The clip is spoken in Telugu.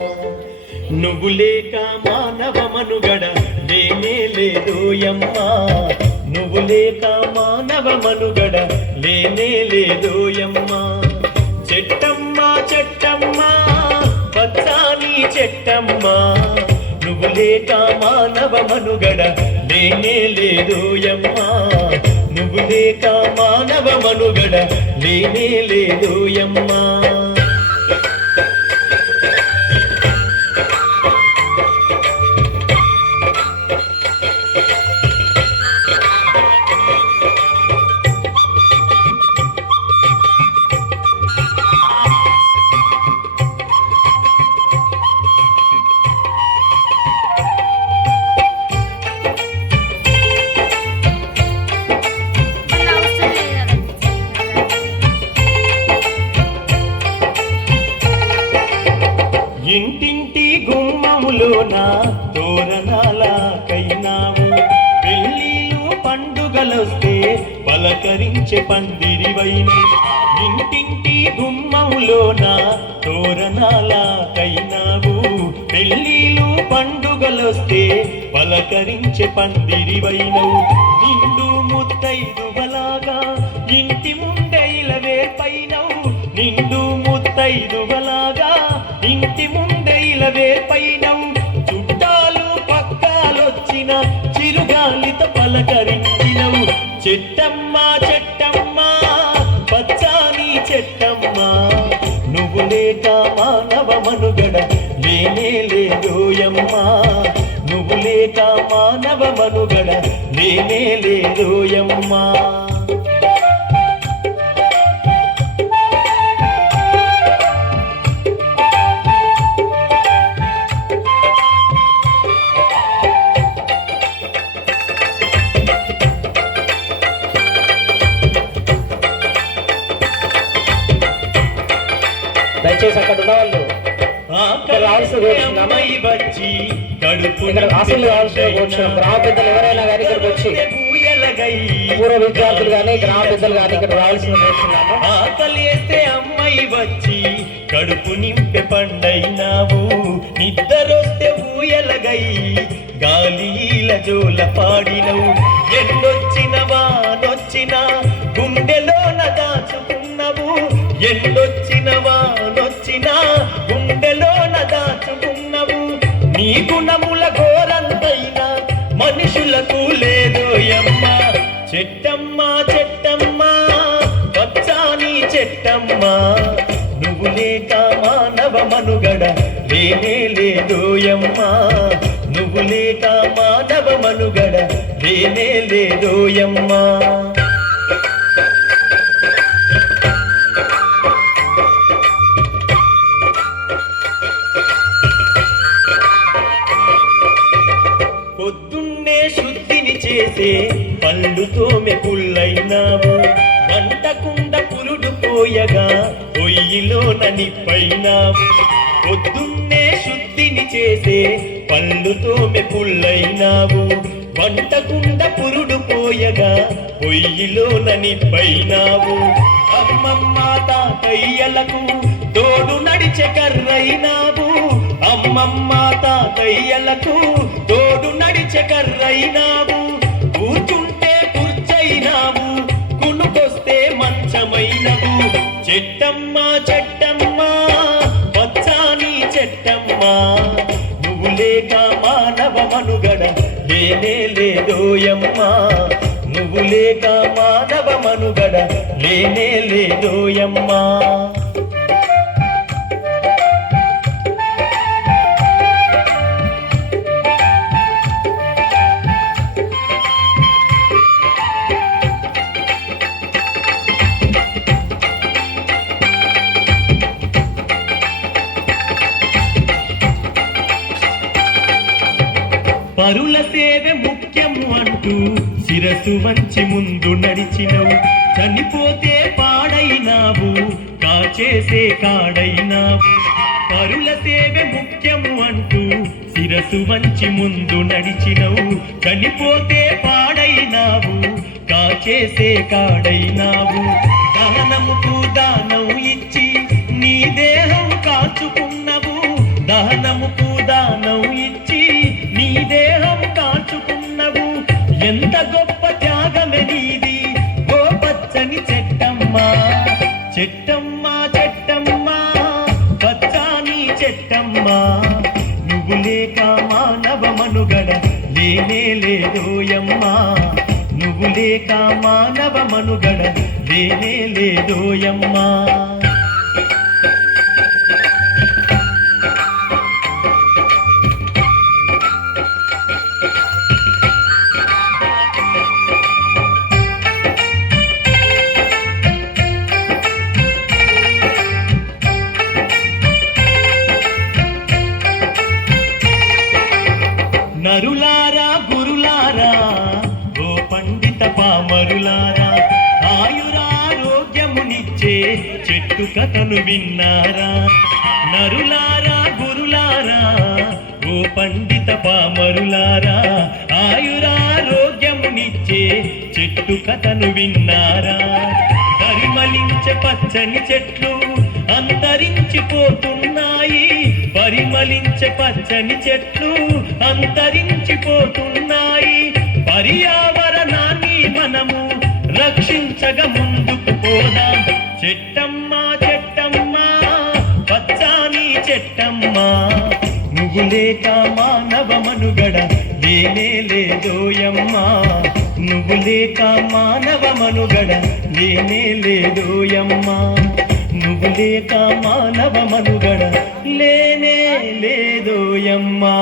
నువ్వు లేక మానవ మనుగడ లేనే లేదోయమ్మా, నువ్వు లేక మానవ మనుగడ లేనే లేదోయమ్మా. చెట్టమ్మా చెట్టమ్మా పచ్చాని చెట్టమ్మా, నువ్వు లేక మానవ మనుగడ లేనే లేదోయమ్మా, నువ్వు లేక మానవ మనుగడ లేనే లేదోయమ్మా. ఇంటింటి గుమ్మములోన తోరణాలకైనావు, పెళ్ళిళ్ళు పండుగలొస్తే పలకరించే పందిరివైన. ఇంటింటి గుమ్మములోన తోరణాలకైనావు, పెళ్ళిళ్ళు పండుగలొస్తే పలకరించే పందిరివైనవు. నిండు ముత్తైదువలాగా ఇంటి ముందే ఇలవేర్పైనవు, నిండు ముత్తైదువలాగా ఇంటి ముందే ఇలవేర్పైనవు. చుట్టాలు పక్కాలొచ్చిన చిరుగాలితో పలకరించినవు. చెట్టమ్మా చెట్టమ్మా పచ్చాని చెట్టమ్మా, నువ్వు లేక మానవ మనుగడ లేనే లేదోయమ్మా, నువ్వు లేక మానవ మనుగడ లేనే లేదోయమ్మా. దయచేసి అక్కడ ఉన్న వాళ్ళు గ్రామ పెద్దలు ఎవరైనా కానీ ఇక్కడికి వచ్చి పూర్వ విద్యార్థులు కానీ గ్రామ పెద్దలు కానీ ఇక్కడ రావాల్సిన కోరుతున్నాను. ఆకలేస్తే అమ్మాయి వచ్చి కడుపు నింపే పండైనావు, నిద్రొస్తే ఊయలగై గాలిల జోల పాడినవు. ఎండొచ్చిన వానొచ్చినా గుండెలోన దాచుకున్నవు, ఎండొచ్చిన వానొచ్చినా గుండెలోన దాచుకున్నవు. నీ గుణముల ఘోరంతైనా మనుషులకు లేదోయమ్మా. చెట్టమ్మా చెట్టమ్మా పచ్చాని చెట్టమ్మా, నువ్వు లేక మానవ మనుగడ లేనే లేదోయమ్మా, నువ్వు లేక మానవ మనుగడ లేనే లేదోయమ్మా. పొద్దున్నే శుద్ధిని చేసే పళ్ళుతో మెకుళ్ళైనావు, వంటకుండ పురుడు పోయగా పొయ్యిలోన నిప్పైనావు. పొద్దున్నే శుద్ధిని చేసే పళ్ళుతో మెకుళ్ళైనావు, వంటకుండ పురుడు పోయగా పొయ్యిలోన నిప్పైనావు. అమ్మమ్మ తాతయ్యలకు తోడు నడిచే కర్రైనావు, అమ్మమ్మ తాతయ్యలకు తోడు నడిచే కర్రైనావు. కూర్చుంటే కుర్చైనావు, కునుకొస్తే మంచమైనవు. చెట్టమ్మా చెట్టమ్మా పచ్చాని చెట్టమ్మా, నువ్వు లేక మానవ మనుగడ లేనే లేదోయమ్మా, నువ్వు లేక మానవ మనుగడ లేనే లేదోయమ్మా. పరుల సేవ ముఖ్యము అంటూ శిరసు వంచి ముందు నడిచినవు, చనిపోతే పాడైనావు కాచేసే కాడైనావు. పరుల సేవ ముఖ్యము అంటూ శిరసు వంచి ముందు నడిచినవు, చనిపోతే పాడైనావు కాచేసే కాడైనావు. దానముకు దానం ఇచ్చి నీ దేహం కాచుకున్నవు, దహన చెట్టమ్మా చెట్టమ్మా చెట్టమ్మా పచ్చాని చెట్టమ్మా నువ్వు లేక మానవ మనుగడ లేనే లేదోయమ్మా నువ్వు లేక మానవ మనుగడ లేనే లేదోయమ్మా నరులారా గురులారా ఓ పండిత పామరులారా ఆయురారోగ్యమునిచ్చే చెట్టు కథను విన్నారా నరులారా గురులారా ఓ పండిత పామరులారా ఆయురారోగ్యమునిచ్చే చెట్టు కథను విన్నారా పరిమళించే పచ్చని చెట్లు అంతరించిపోతున్నాయి పరిమళించే పచ్చని చెట్లు అంతరించిపోతున్నాయి పర్యావరణాన్ని మనము రక్షించగ ముందుకు పోదాం చెట్టమ్మా చెట్టమ్మా పచ్చాని చెట్టమ్మా నువ్వు లేక మానవ మనుగడ లేనే లేదోయమ్మా నువ్వు లేక మానవ మనుగడ లేనే లేదోయమ్మా నువ్వు లేక మానవ మనుగడ లేనే లేదోయమ్మా